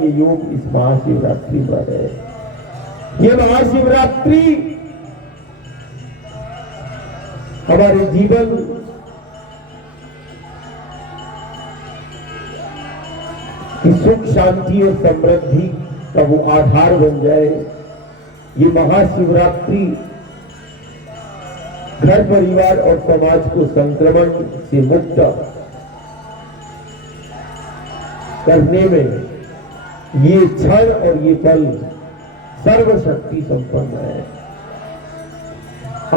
ये योग इस महाशिवरात्रि पर है। ये महाशिवरात्रि हमारे जीवन की सुख शांति और समृद्धि का वो आधार बन जाए। ये महाशिवरात्रि घर परिवार और समाज को संक्रमण से मुक्त करने में ये क्षण और ये पल सर्वशक्ति संपन्न है।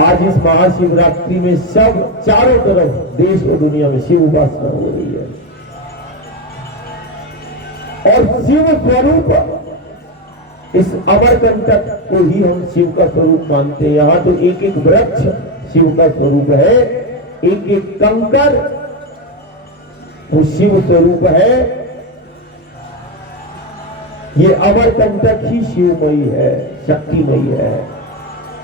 आज इस महाशिवरात्रि में सब चारों तरफ देश और दुनिया में शिव उपासना हो रही है और शिव स्वरूप इस अमरकंटक को ही हम शिव का स्वरूप मानते हैं। यहाँ तो एक एक वृक्ष शिव का स्वरूप है, एक एक कंकर वो शिव स्वरूप है। ये अमरकंटक ही शिवमयी है, शक्तिमयी है।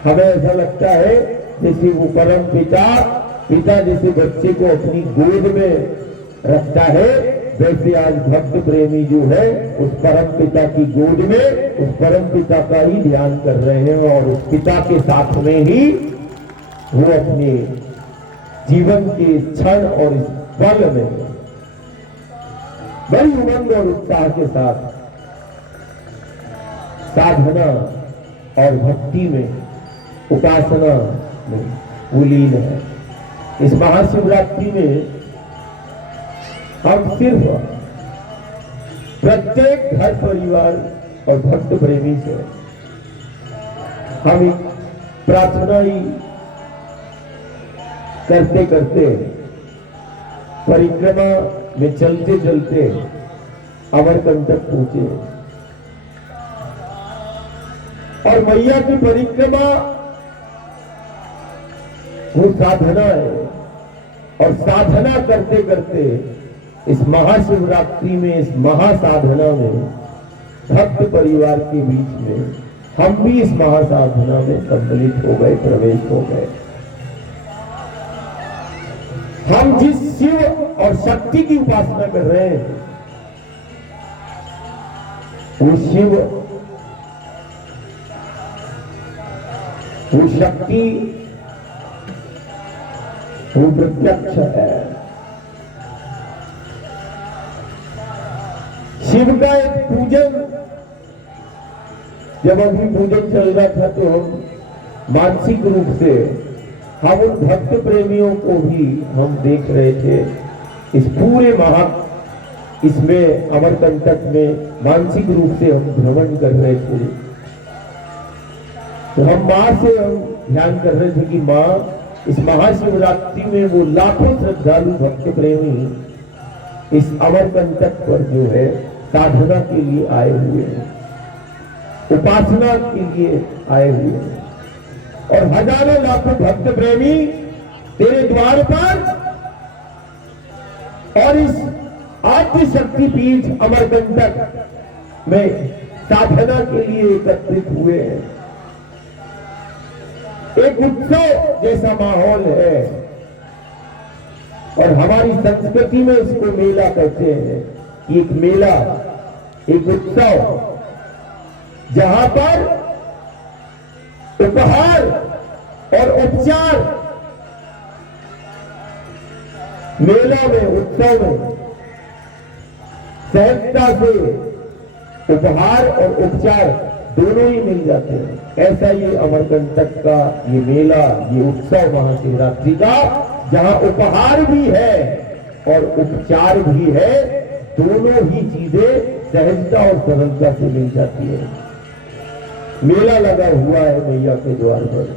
हमें ऐसा लगता है जैसे वो परम पिता जैसे बच्चे को अपनी गोद में रखता है, वैसे आज भक्त प्रेमी जो है उस परम पिता की गोद में उस परम पिता का ही ध्यान कर रहे हैं और उस पिता के साथ में ही वो अपने जीवन के क्षण और इस पल में बड़ी उमंग और उत्साह के साथ साधना और भक्ति में, उपासना में वो लीन है। इस महाशिवरात्रि में हम सिर्फ प्रत्येक घर परिवार और भक्त प्रेमी से हम एक प्रार्थना ही करते करते परिक्रमा में चलते चलते अमरकंटक पहुंचे और मैया की परिक्रमा वो साधना है और साधना करते करते इस महाशिवरात्रि में, इस महासाधना में भक्त परिवार के बीच में हम भी इस महासाधना में सम्मिलित हो गए, प्रवेश हो गए। हम जिस शिव और शक्ति की उपासना कर रहे हैं वो शिव, वो शक्ति, वो प्रत्यक्ष है। शिव का एक पूजन, जब अभी पूजन चल रहा था तो हम मानसिक रूप से हम उन भक्त प्रेमियों को भी हम देख रहे थे इस पूरे इसमें अमरकंटक में मानसिक रूप से हम भ्रमण कर रहे थे। तो हम मां से हम ध्यान कर रहे थे कि मां इस महाशिवरात्रि में वो लाखों श्रद्धालु भक्त प्रेमी इस अमरकंटक पर जो है साधना के लिए आए हुए हैं, उपासना के लिए आए हुए हैं और हजारों लाखों भक्त प्रेमी तेरे द्वार पर और इस आद्य शक्ति पीठ अमरकंटक में साधना के लिए एकत्रित हुए हैं। एक उत्सव जैसा माहौल है और हमारी संस्कृति में इसको मेला कहते हैं। एक मेला, एक उत्सव जहां पर उपहार और उपचार, मेला में, उत्सव में सहजता से उपहार और उपचार दोनों ही मिल जाते हैं। ऐसा ये अमरकंटक का ये मेला, ये उत्सव महाशिवरात्रि का, जहां उपहार भी है और उपचार भी है, दोनों ही चीजें सहजता और सरलता से मिल जाती है। मेला लगा हुआ है मैया के द्वार पर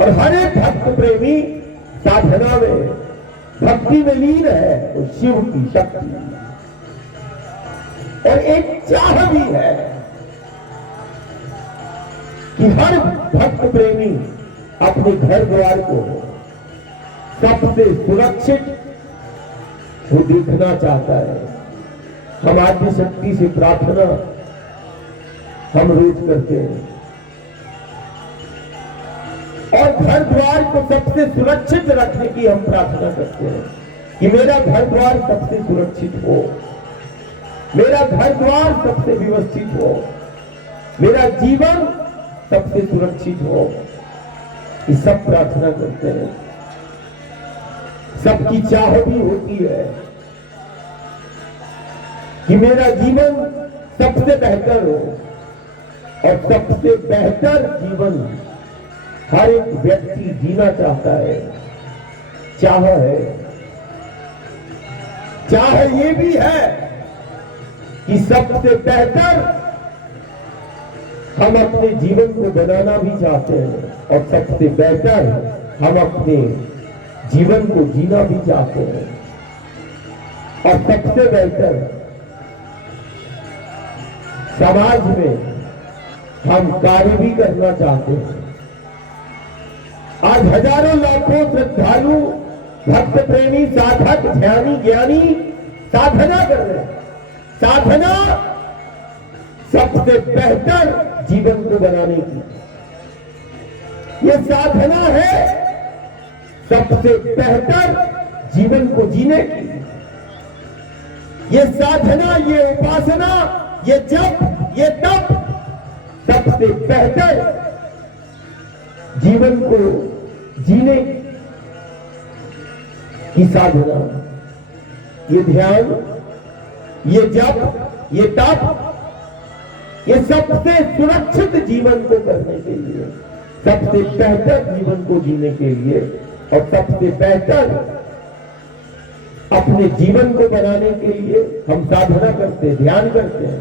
और हर एक भक्त प्रेमी साधना में, भक्ति में लीन है तो शिव की शक्ति और एक चाह भी है कि हर भक्त प्रेमी अपने घर द्वार को सबसे सुरक्षित वो देखना चाहता है। हम आद्य शक्ति से प्रार्थना हम रोज करते हैं और घर द्वार को सबसे सुरक्षित रखने की हम प्रार्थना करते हैं कि मेरा घर द्वार सबसे सुरक्षित हो। मेरा घर द्वार सबसे व्यवस्थित हो, मेरा जीवन सबसे सुरक्षित हो। ये सब प्रार्थना करते हैं। सबकी चाह भी होती है कि मेरा जीवन सबसे बेहतर हो, और सबसे बेहतर जीवन हर एक व्यक्ति जीना चाहता है। चाह है, चाह ये भी है कि सबसे बेहतर हम अपने जीवन को बनाना भी चाहते हैं, और सबसे बेहतर हम अपने जीवन को जीना भी चाहते हैं, और सबसे बेहतर समाज में हम कार्य भी करना चाहते हैं। आज हजारों लाखों श्रद्धालु, भक्त प्रेमी, साधक, ध्यानी, ज्ञानी साधना कर रहे हैं। साधना सबसे बेहतर जीवन को बनाने की, ये साधना है सबसे बेहतर जीवन को जीने की। ये साधना, ये उपासना, ये जप, ये तप सबसे बेहतर जीवन को जीने की साधना। ये ध्यान, ये जप, ये तप, ये सबसे सुरक्षित जीवन को करने के लिए, सबसे बेहतर जीवन को जीने के लिए, और सबसे बेहतर अपने जीवन को बनाने के लिए हम साधना करते हैं, ध्यान करते हैं,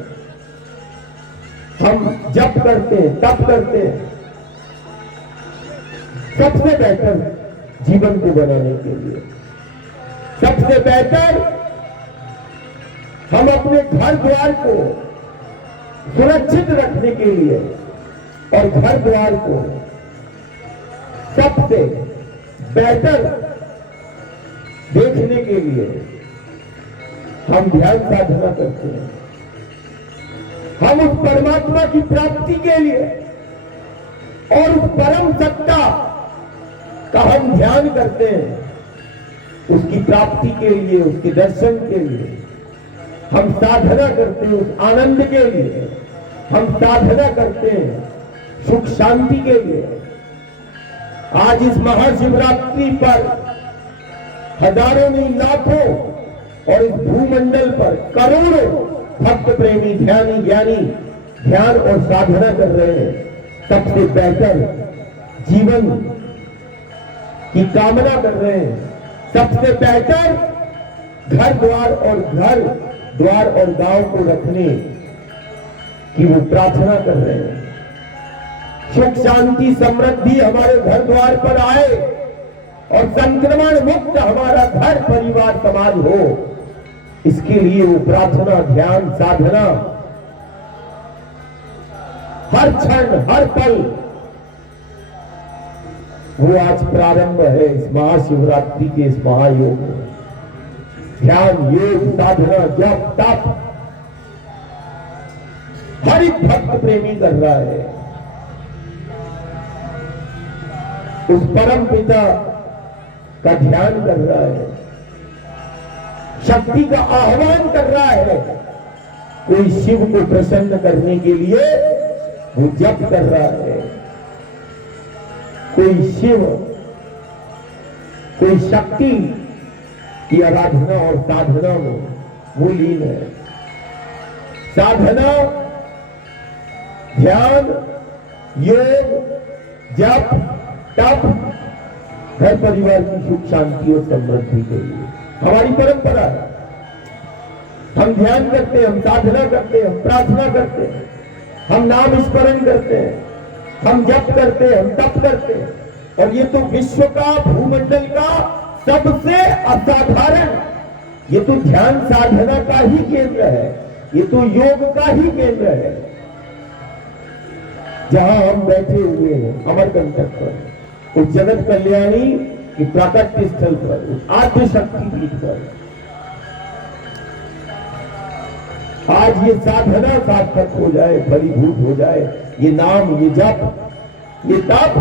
हम जप करते हैं, तप करते हैं, सबसे बेहतर जीवन को बनाने के लिए। सबसे बेहतर हम अपने घर द्वार को सुरक्षित रखने के लिए, और घर द्वार को सबसे बेहतर देखने के लिए हम ध्यान साधना करते हैं। हम उस परमात्मा की प्राप्ति के लिए और उस परम सत्ता का हम ध्यान करते हैं। उसकी प्राप्ति के लिए, उसके दर्शन के लिए हम साधना करते हैं। उस आनंद के लिए हम साधना करते हैं, सुख शांति के लिए। आज इस महाशिवरात्रि पर हजारों नहीं लाखों, और इस भूमंडल पर करोड़ों भक्त प्रेमी, ध्यानी, ज्ञानी ध्यान और साधना कर रहे हैं। सबसे बेहतर जीवन की कामना कर रहे हैं। सबसे बेहतर घर द्वार और गांव को रखने की वो प्रार्थना कर रहे हैं। सुख शांति समृद्धि हमारे घर द्वार पर आए, और संक्रमण मुक्त हमारा घर परिवार समाज हो, इसके लिए वो प्रार्थना, ध्यान, साधना हर क्षण, हर पल वो आज प्रारंभ है इस महाशिवरात्रि के इस महायोग में। ध्यान, योग, साधना, जप, तप हर एक भक्त प्रेमी कर रहा है। उस परम पिता का ध्यान कर रहा है, शक्ति का आह्वान कर रहा है। कोई शिव को प्रसन्न करने के लिए वो जप कर रहा है, कोई शिव, कोई शक्ति की आराधना और साधना में वो लीन है। साधना, ध्यान, योग, जप, तप घर परिवार की सुख शांति और समृद्धि के लिए हमारी परंपरा है। हम ध्यान करते हैं, हम साधना करते हैं, हम प्रार्थना करते हैं, हम नाम स्मरण करते हैं, हम जप करते हैं, हम तप करते हैं। और ये तो विश्व का, भूमंडल का सबसे असाधारण, ये तो ध्यान साधना का ही केंद्र है, ये तो योग का ही केंद्र है। जहां हम बैठे हुए हैं अमरकंटक पर, उस जगत कल्याणी की प्राकट्य स्थल पर, उस आद्य शक्ति पीठ पर आज ये साधना सार्थक हो जाए, फलीभूत हो जाए। ये नाम, ये जप, ये तप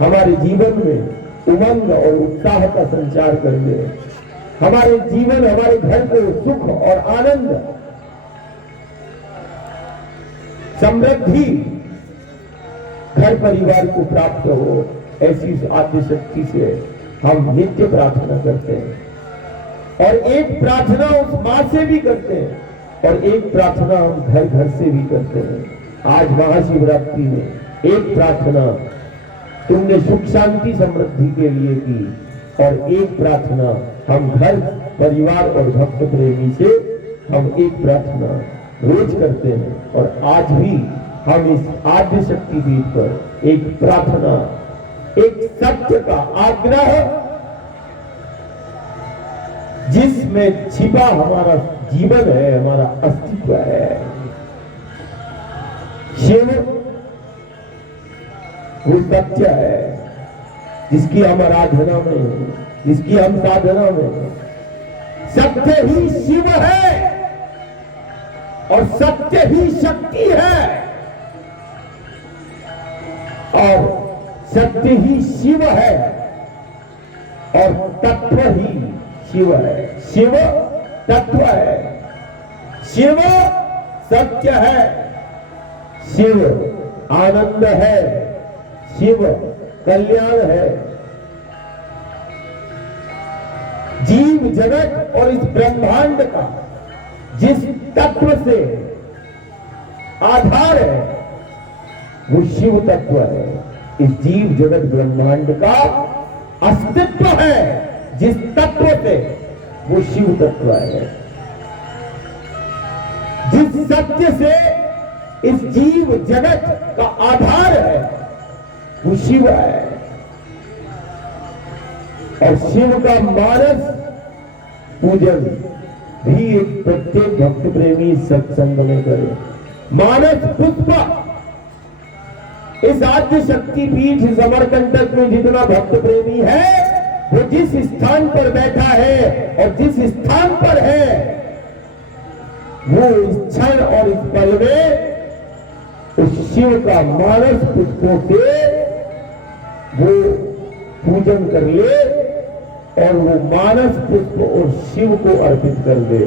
हमारे जीवन में उमंग और उत्साह का संचार कर दे। हमारे जीवन, हमारे घर को सुख और आनंद समृद्धि घर परिवार को प्राप्त हो, ऐसी आद्य शक्ति से हम नित्य प्रार्थना करते हैं। और एक प्रार्थना उस मां से भी करते हैं और एक प्रार्थना हम घर घर से भी करते हैं। आज महाशिवरात्रि में एक प्रार्थना तुमने सुख शांति समृद्धि के लिए की और एक प्रार्थना हम घर परिवार और भक्त प्रेमी से हम एक प्रार्थना रोज करते हैं। और आज भी हम इस आद्य शक्ति पीठ पर एक प्रार्थना, एक सत्य का आग्रह, जिसमें छिपा हमारा जीवन है, हमारा अस्तित्व है। शिव वो सत्य है जिसकी हम आराधना में है, जिसकी हम साधना में है। सत्य ही शिव है और सत्य ही शक्ति है और सत्य ही शिव है और तत्व ही शिव है। शिव तत्व है, शिव सत्य है, शिव आनंद है, शिव कल्याण है। जीव जगत और इस ब्रह्मांड का जिस तत्व से आधार है वो शिव तत्व है। इस जीव जगत ब्रह्मांड का अस्तित्व है जिस तत्व से वो शिव तत्व है। जिस सत्य से इस जीव जगत का आधार है वो शिव है। और शिव का मानस पूजन भी एक प्रत्येक भक्त प्रेमी सत्संग में करे। मानस पुष्प इस आद्य शक्ति पीठ इस अमरकंटक में जितना भक्त प्रेमी है वो जिस स्थान पर बैठा है और जिस स्थान पर है वो इस क्षण और इस पल में उस शिव का मानस पुष्पों से वो पूजन कर ले और वो मानस पुष्प और शिव को अर्पित कर दे।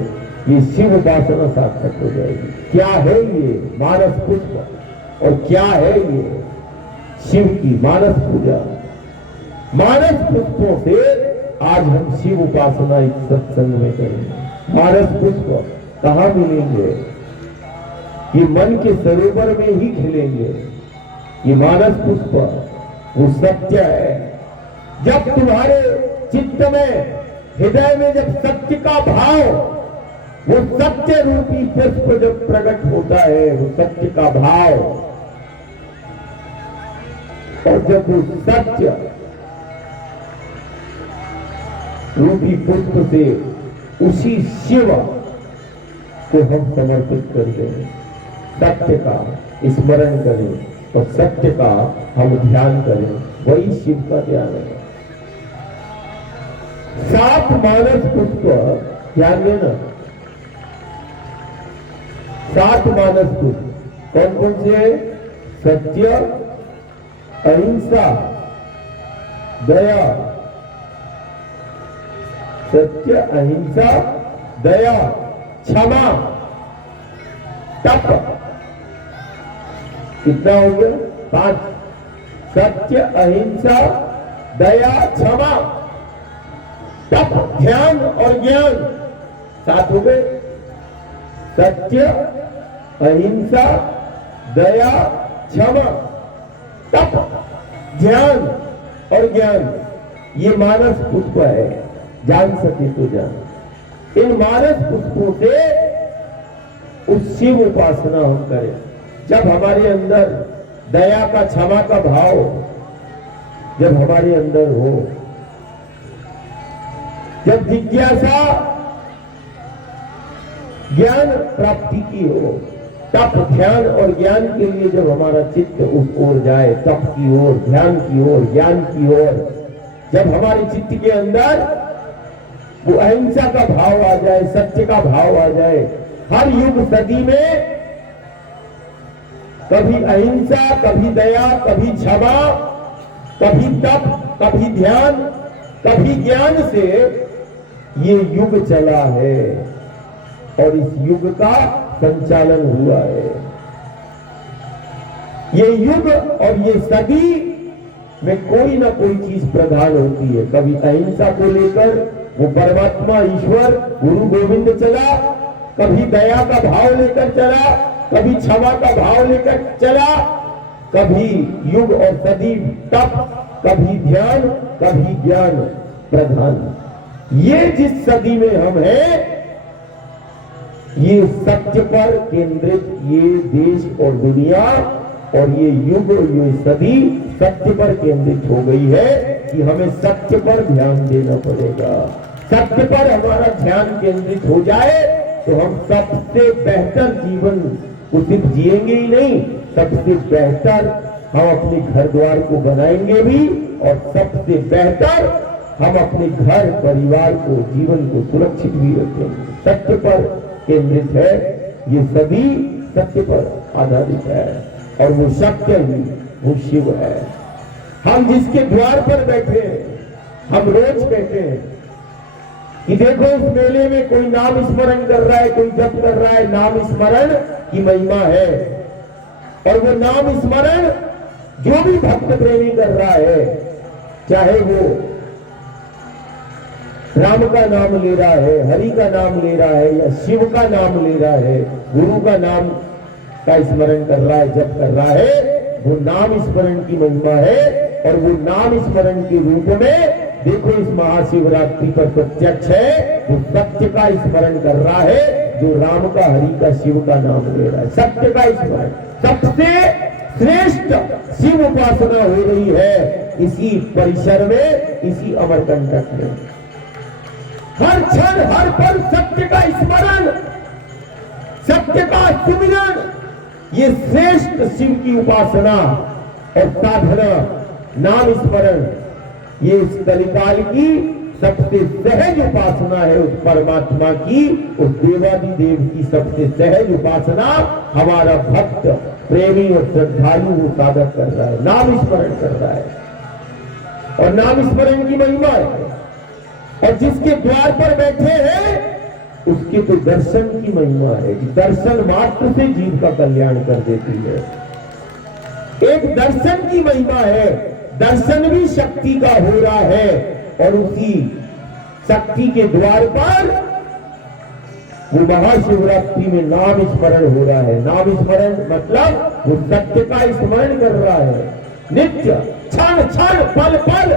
ये शिव उपासना सार्थक हो जाएगी। क्या है ये मानस पुष्प और क्या है ये शिव की मानस पूजा। मानस पुष्पों से आज हम शिव उपासना इस सत्संग में करेंगे। मानस पुष्प कहां मिलेंगे? ये मन के सरोवर में ही खिलेंगे। ये मानस पुष्प वो सत्य है। जब तुम्हारे चित्त में हृदय में जब सत्य का भाव, वो सत्य रूपी पुष्प जब प्रकट होता है, वो सत्य का भाव, और जब वो सत्य रूपी पुष्प से उसी शिव को हम समर्पित कर दें, सत्य का स्मरण करें तो सत्य का हम ध्यान करें, वही शिव का ध्यान है। 7 मानस पुष्प ध्यान देना। 7 मानस पुष्प कौन कौन से? सत्य, अहिंसा, दया, सत्य, अहिंसा, दया, क्षमा, तप। कितना हो गया? 5। सत्य, अहिंसा, दया, क्षमा, तप, ध्यान और ज्ञान। 7 हो गए। सत्य, अहिंसा, दया, क्षमा, तप, ध्यान और ज्ञान। ये मानस पुष्प है। जान सके तो जान। इन मानस पुष्पों से उस शिव उपासना हम करें। जब हमारे अंदर दया का, क्षमा का भाव जब हमारे अंदर हो, जब जिज्ञासा ज्ञान प्राप्ति की हो, तप, ध्यान और ज्ञान के लिए जब हमारा चित्त उस ओर जाए, तप की ओर, ध्यान की ओर, ज्ञान की ओर, जब हमारे चित्त के अंदर वो अहिंसा का भाव आ जाए, सत्य का भाव आ जाए। हर युग सदी में कभी अहिंसा, कभी दया, कभी क्षमा, कभी तप, कभी ध्यान, कभी ज्ञान से ये युग चला है और इस युग का संचालन हुआ है। ये युग और ये सदी में कोई ना कोई चीज प्रधान होती है। कभी अहिंसा को लेकर वो परमात्मा ईश्वर गुरु गोविंद चला, कभी दया का भाव लेकर चला, कभी क्षमा का भाव लेकर चला, कभी युग और सदी तप, कभी ध्यान, कभी ज्ञान प्रधान। ये जिस सदी में हम हैं, ये सत्य पर केंद्रित ये देश और दुनिया और ये युग ये सदी सत्य पर केंद्रित हो गई है कि हमें सत्य पर ध्यान देना पड़ेगा। सत्य पर हमारा ध्यान केंद्रित हो जाए तो हम सबसे बेहतर जीवन उचित जिएंगे ही नहीं, सबसे बेहतर हम अपने घर द्वार को बनाएंगे भी और सबसे बेहतर हम अपने घर परिवार को जीवन को सुरक्षित भी रखेंगे। सत्य पर केंद्रित है, ये सभी सत्य पर आधारित है और वो सत्य ही वो शिव है। हम जिसके द्वार पर बैठे हैं, हम रोज कहते हैं कि देखो इस मेले में कोई नाम स्मरण कर रहा है, कोई जप कर रहा है, नाम स्मरण की महिमा है। और वो नाम स्मरण जो भी भक्त प्रेमी कर रहा है, चाहे वो राम का नाम ले रहा है, हरि का नाम ले रहा है या शिव का नाम ले रहा है, गुरु का नाम का स्मरण कर रहा है, जप कर रहा है, वो नाम स्मरण की महिमा है। और वो नाम स्मरण के रूप में देखो इस महाशिवरात्रि पर प्रत्यक्ष है, वो सत्य का स्मरण कर रहा है, जो राम का हरि का शिव का नाम ले रहा है। सत्य का स्मरण सबसे श्रेष्ठ शिव उपासना हो रही है इसी परिसर में, इसी अमरकंटक में। हर क्षण हर पल सत्य का स्मरण, सत्य का सुमिरन, ये श्रेष्ठ शिव की उपासना और साधना नाम स्मरण, ये इस कलिकाल की सबसे सहज उपासना है। उस परमात्मा की, उस देवादिदेव की सबसे सहज उपासना हमारा भक्त प्रेमी और श्रद्धालु वो साधक कर रहा है, नाम स्मरण कर रहा है। और नाम स्मरण की महिमा है। और जिसके द्वार पर बैठे हैं उसके तो दर्शन की महिमा है कि दर्शन मात्र से जीव का कल्याण कर देती है। एक दर्शन की महिमा है, दर्शन भी शक्ति का हो रहा है और उसी शक्ति के द्वार पर वो महाशिवरात्रि में नाम स्मरण हो रहा है। नाम स्मरण मतलब वो सत्य का स्मरण कर रहा है, नित्य क्षण क्षण पल पल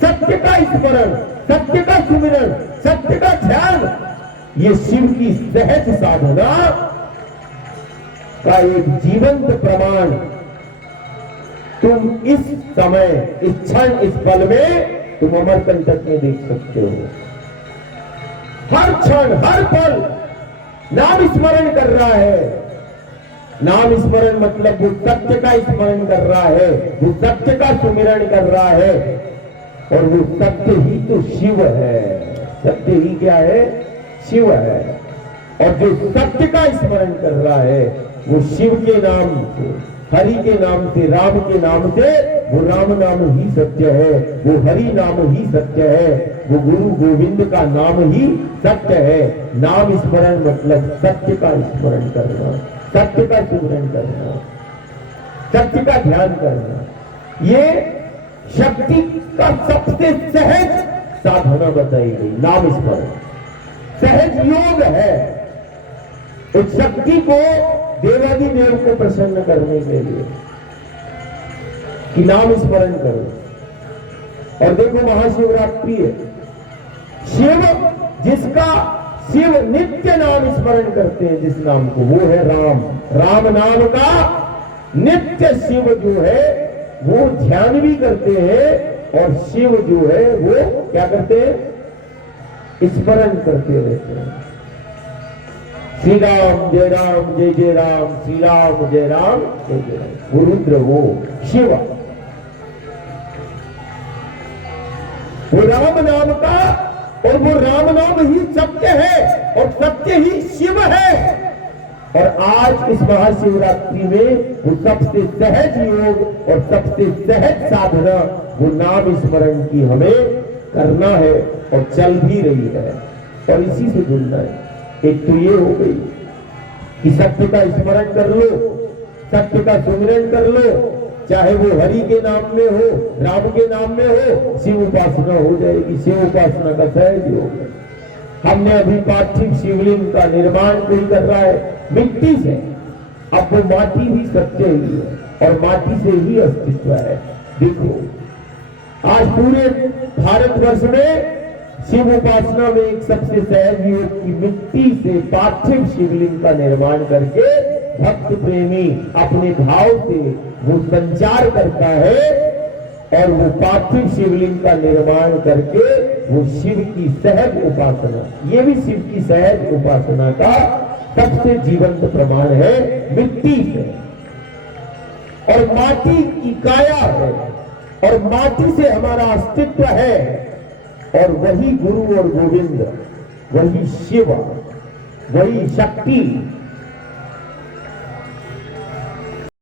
सत्य का स्मरण, सत्य का सुमिरन, सत्य का ध्यान, ये शिव की सहज साधना का एक जीवंत प्रमाण तुम इस समय, इस क्षण, इस पल में तुम अमरकंटक में देख सकते हो। हर क्षण हर पल नाम स्मरण कर रहा है। नाम स्मरण मतलब वो सत्य का स्मरण कर रहा है, वो सत्य का सुमिरन कर रहा है और वो सत्य ही तो शिव है। सत्य ही क्या है? शिव है। और जो सत्य का स्मरण कर रहा है वो शिव के नाम से, हरि के नाम से, राम के नाम से, वो राम नाम ही सत्य है, वो हरि नाम ही सत्य है, वो गुरु गोविंद का नाम ही सत्य है। नाम स्मरण मतलब सत्य का स्मरण करना, सत्य का सुमिरन करना, सत्य का ध्यान करना। ये शक्ति का सबसे सहज साधना बताई गई, नाम स्मरण सहज योग है। उस शक्ति को देवादिदेव को प्रसन्न करने के लिए कि नाम स्मरण करो। और देखो महाशिवरात्रि है, शिव जिसका शिव नित्य नाम स्मरण करते हैं जिस नाम को, वो है राम। राम नाम का नित्य शिव जो है वो ध्यान भी करते हैं और शिव जो है वो क्या करते हैं? स्मरण करते रहते हैं। श्री राम जय राम जय जय राम, श्री राम जय राम जय जय राम। वो रुद्र, वो शिव, वो राम नाम का, और वो राम नाम ही सत्य है और सत्य ही शिव है। और आज इस महाशिवरात्रि में वो सबसे सहज योग और सबसे सहज साधना वो नाम स्मरण की हमें करना है और चल भी रही है और इसी से जुड़ना है। एक तो ये हो गई कि सत्य का स्मरण कर लो, सत्य का सुमिरन कर लो, चाहे वो हरि के नाम में हो, राम के नाम में हो, शिव उपासना हो जाएगी। शिव उपासना का सहज योग। हमने अभी पार्थिव शिवलिंग का निर्माण कोई कर रहा है मिट्टी से, अब वो माटी भी सत्य ही है और माटी से ही अस्तित्व है। देखो आज पूरे भारतवर्ष में शिव उपासना में एक सबसे सहज योग की मिट्टी से पार्थिव शिवलिंग का निर्माण करके भक्त प्रेमी अपने भाव से वो संचार करता है और वो पार्थिव शिवलिंग का निर्माण करके वो शिव की सहज उपासना, ये भी शिव की सहज उपासना का सबसे जीवंत प्रमाण है मिट्टी से। और माटी की काया है और माटी से हमारा अस्तित्व है और वही गुरु और गोविंद, वही शिव, वही शक्ति